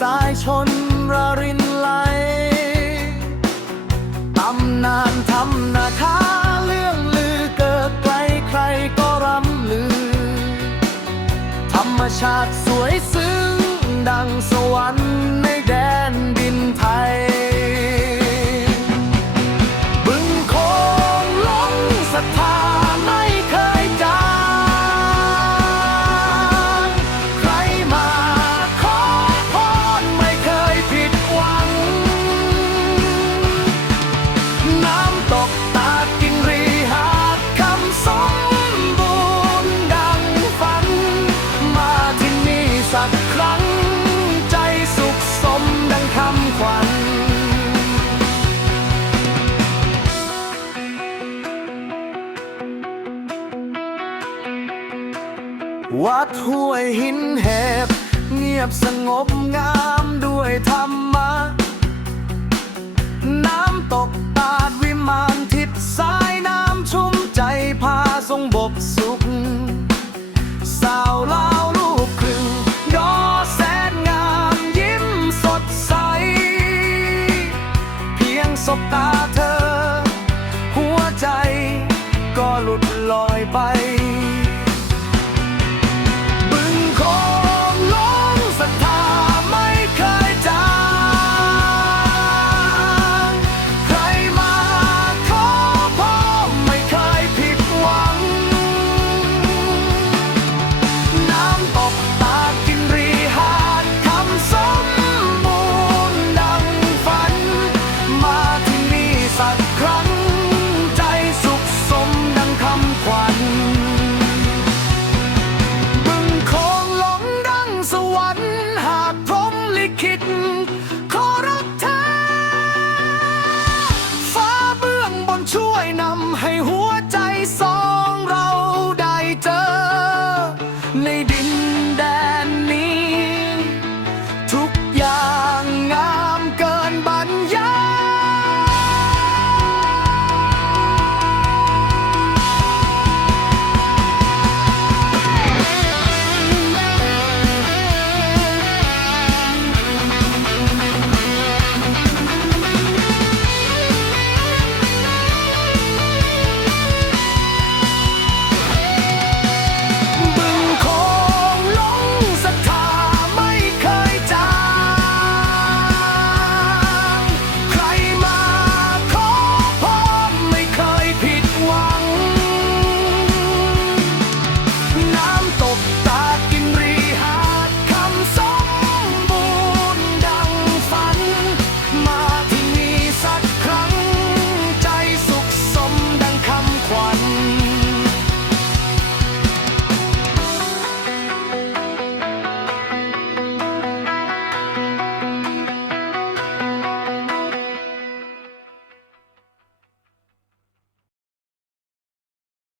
สายชนระรินไหลตำนานทำนาคาเรื่องลือเกิดไกลใครก็รำลือ ธรรมชาติสวยซึ้งดังสวรรค์ วัดห้วยหินแหบเงียบสงบงามด้วยธรรมะ น้ำตกตาดวิมานทิพย์สายน้ำชุ่มใจพาทรงบกสุข สาวลาวลูกครึ่งดอแสนงามยิ้มสดใส เพียงสบตาเธอ หัวใจก็หลุดลอยไป